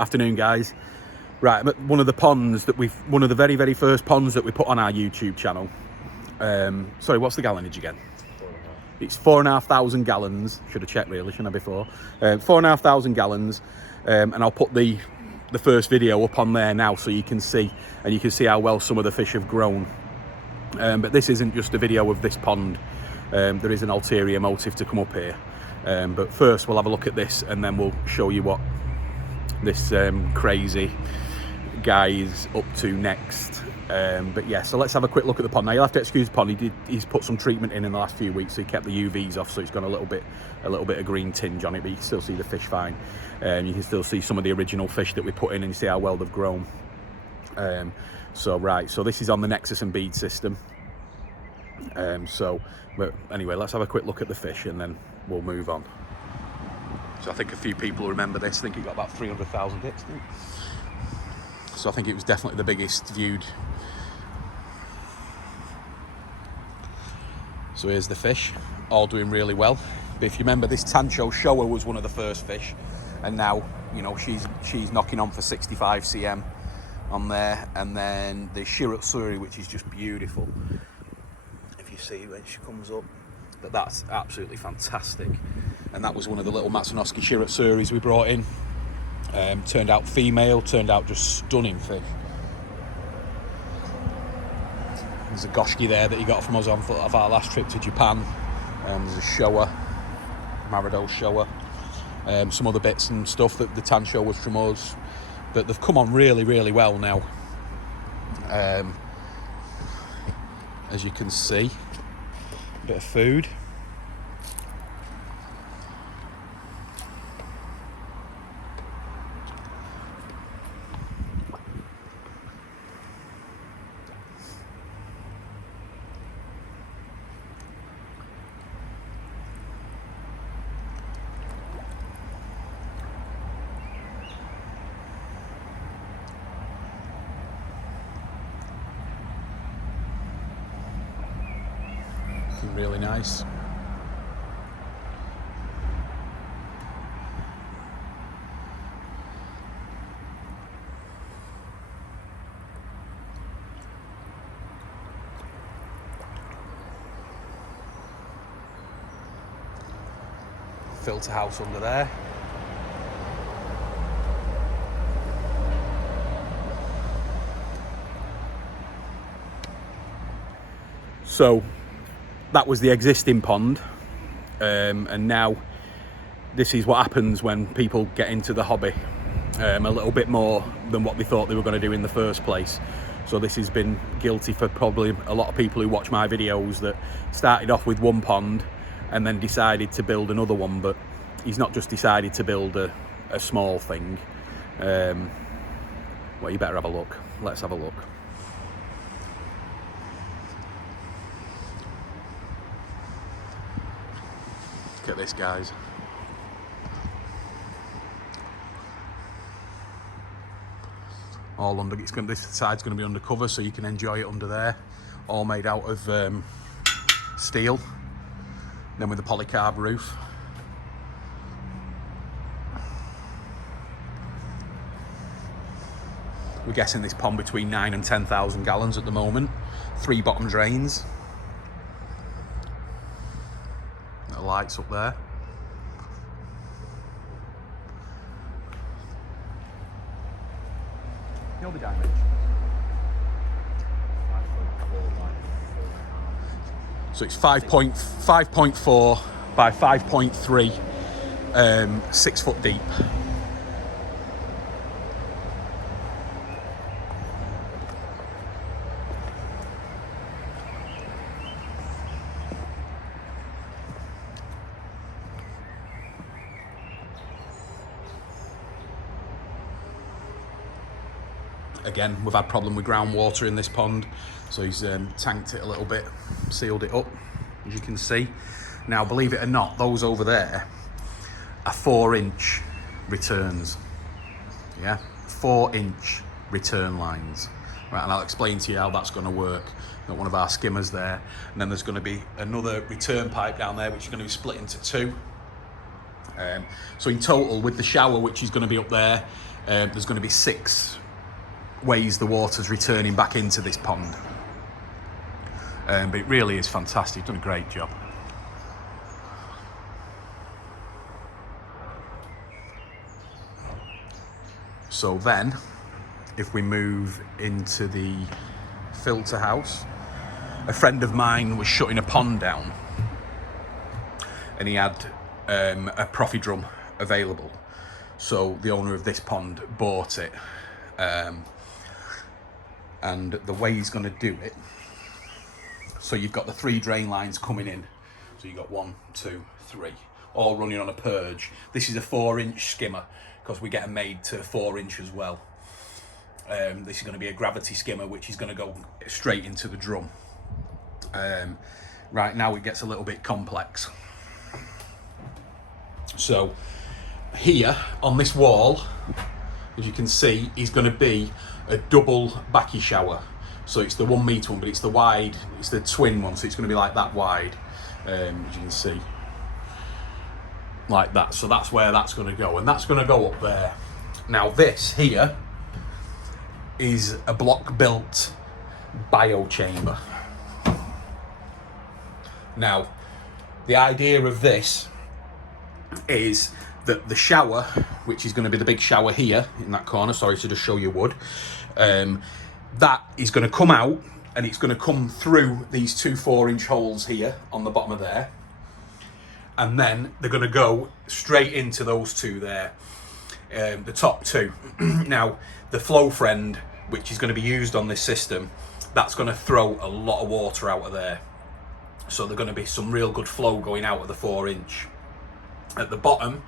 Afternoon, guys. Right, I'm at one of the ponds that one of the very, very first ponds that we put on our YouTube channel. Sorry, what's the gallonage again? 4.5. It's 4,500 gallons. Should have checked really, shouldn't I, before? 4,500 gallons. And I'll put the first video up on there now so you can see, and you can see how well some of the fish have grown. But this isn't just a video of this pond. There is an ulterior motive to come up here. But first we'll have a look at this and then we'll show you what this crazy guy is up to next. But yeah, so let's have a quick look at the pond. Now you'll have to excuse the pond. He's put some treatment in the last few weeks, so he kept the UVs off, so it's got a little bit of green tinge on it, but you can still see the fish fine. You can still see some of the original fish that we put in, and you see how well they've grown. So this is on the Nexus and bead system. But anyway, let's have a quick look at the fish and then we'll move on. So I think a few people remember this. I think it got about 300,000 hits, didn't it? So I think it was definitely the biggest viewed. So here's the fish, all doing really well. But if you remember, this Tancho Showa was one of the first fish, and now, you know, she's knocking on for 65 cm on there. And then the Shiratsuri, which is just beautiful. If you see when she comes up, that's absolutely fantastic. And that was one of the little Matsunosuke Shiratsuris we brought in. Turned out female, turned out just stunning fish. There's a Goshki there that he got from us on our last trip to Japan. There's a Showa, Marido Showa. Some other bits and stuff that the Tancho was from us. But they've come on really, really well now. As you can see, a bit of food. Really nice. Filter house under there. So that was the existing pond, and now this is what happens when people get into the hobby a little bit more than what they thought they were going to do in the first place. So this has been guilty for probably a lot of people who watch my videos that started off with one pond and then decided to build another one. But he's not just decided to build a small thing. Well, you better have a look. Let's have a look. Look at this, guys. All under. This side's going to be undercover, so you can enjoy it under there. All made out of steel. Then with a polycarb roof. We're guessing this pond between 9,000 and 10,000 gallons at the moment. 3 bottom drains. The lights up there. You know the dimensions? So it's 5.4 by 5.3, 6 foot deep. Again, we've had problem with groundwater in this pond, so he's tanked it a little bit, sealed it up, as you can see. Now, believe it or not, those over there are 4-inch returns. Yeah, 4-inch return lines. Right, and I'll explain to you how that's going to work. Got one of our skimmers there, and then there's going to be another return pipe down there, which is going to be split into 2. So in total, with the shower, which is going to be up there, there's going to be 6 ways the water's returning back into this pond. But it really is fantastic. Done a great job. So then, if we move into the filter house, a friend of mine was shutting a pond down, and he had a profit drum available. So the owner of this pond bought it, and the way he's going to do it, so you've got the 3 drain lines coming in, so you've got 1, 2, 3, all running on a purge. This is a 4-inch skimmer, because we get them made to 4-inch as well. This is going to be a gravity skimmer, which is going to go straight into the drum. Right now it gets a little bit complex. So here on this wall, as you can see, is going to be a double backy shower. So it's the 1 metre one, but it's the wide, it's the twin one, so it's going to be like that wide, as you can see, like that. So that's where that's going to go, and that's going to go up there. Now this here is a block built bio chamber. Now the idea of this is that the shower, which is going to be the big shower here in that corner, sorry to just show you wood, that is going to come out, and it's going to come through these 2 4-inch holes here on the bottom of there, and then they're going to go straight into those 2 there, the top 2. Now the flow friend, which is going to be used on this system, that's going to throw a lot of water out of there, so there's going to be some real good flow going out of the 4-inch. At the bottom,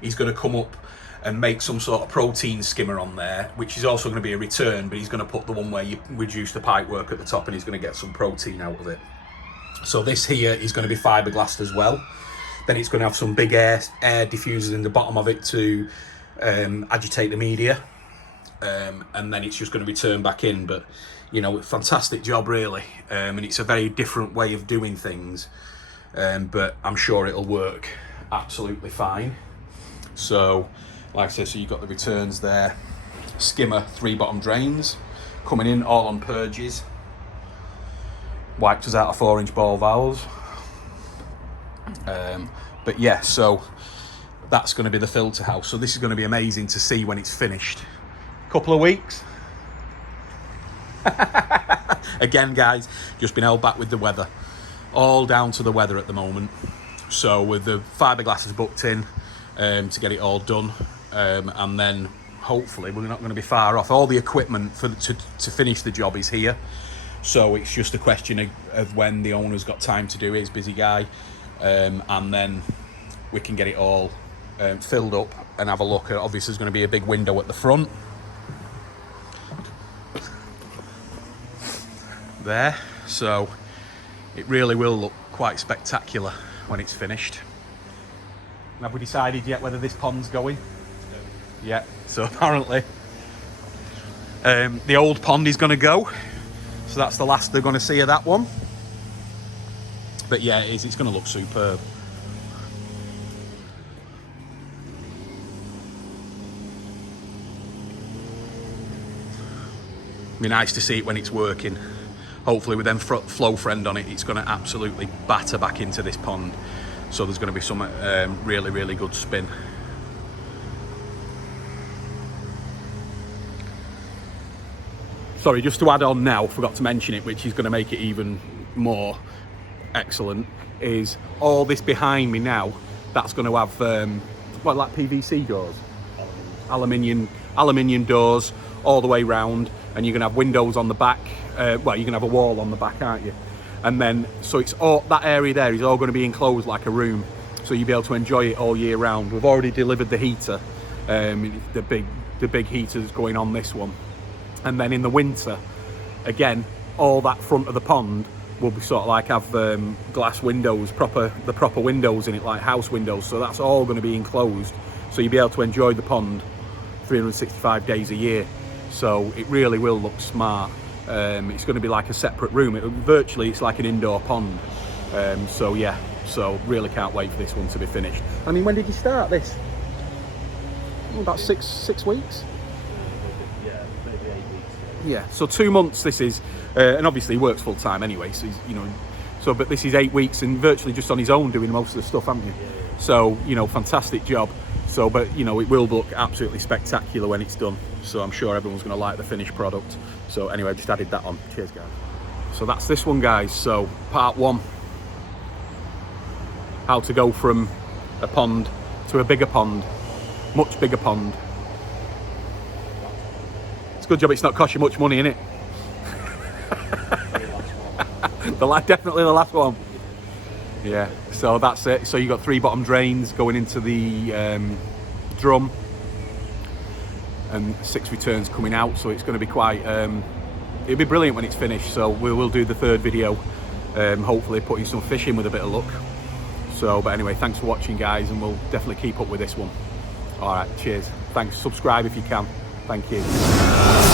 he's going to come up and make some sort of protein skimmer on there, which is also going to be a return, but he's going to put the one where you reduce the pipe work at the top, and he's going to get some protein out of it. So this here is going to be fibreglassed as well. Then it's going to have some big air diffusers in the bottom of it to agitate the media, and then it's just going to return back in. But you know, fantastic job really, and it's a very different way of doing things, but I'm sure it'll work absolutely fine. So like I said, so you've got the returns there, skimmer, 3 bottom drains coming in, all on purges, wiped us out of 4-inch ball valves. But yeah, so that's going to be the filter house. So this is going to be amazing to see when it's finished. Couple of weeks. Again guys, just been held back with the weather, all down to the weather at the moment. So with the fiberglass is booked in to get it all done, and then hopefully we're not going to be far off. All the equipment to finish the job is here, so it's just a question of when the owner's got time to do it. He's a busy guy, and then we can get it all filled up and have a look at. Obviously there's going to be a big window at the front there, so it really will look quite spectacular when it's finished. And have we decided yet whether this pond's going? No. Yeah, so apparently the old pond is going to go, so that's the last they're going to see of that one. But yeah, it's going to look superb. Be nice to see it when it's working. Hopefully with them flow friend on it, it's going to absolutely batter back into this pond. So there's going to be some really, really good spin. Sorry, just to add on now, forgot to mention it, which is going to make it even more excellent, is all this behind me now, that's going to have, well, like PVC doors. Aluminium doors all the way round, and you're going to have windows on the back. Well, you're going to have a wall on the back, aren't you? And then, so it's all, that area there is all going to be enclosed like a room, so you'll be able to enjoy it all year round. We've already delivered the heater, the big heater that's going on this one. And then in the winter, again, all that front of the pond will be sort of like have glass windows, the proper windows in it, like house windows. So that's all going to be enclosed, so you'll be able to enjoy the pond 365 days a year. So it really will look smart. It's going to be like a separate room. Virtually, it's like an indoor pond. So yeah, So really can't wait for this one to be finished. I mean, when did you start this? About six weeks. Yeah, maybe 8 weeks. Yeah, so 2 months this is, and obviously he works full time anyway, so he's, you know, so but this is 8 weeks and virtually just on his own doing most of the stuff, haven't you? Yeah. So, you know, fantastic job. So, but you know, it will look absolutely spectacular when it's done. So I'm sure everyone's going to like the finished product. So anyway, I just added that on. Cheers, guys. So that's this one, guys. So part 1, how to go from a pond to a bigger pond, much bigger pond. It's a good job it's not cost you much money, innit? Definitely the last one. Yeah, so that's it. So you got 3 bottom drains going into the drum and 6 returns coming out. So it's going to be quite, it'll be brilliant when it's finished. So we will do the 3rd video, hopefully putting some fish in with a bit of luck. So, but anyway, thanks for watching, guys, and we'll definitely keep up with this one. All right, cheers. Thanks. Subscribe if you can. Thank you.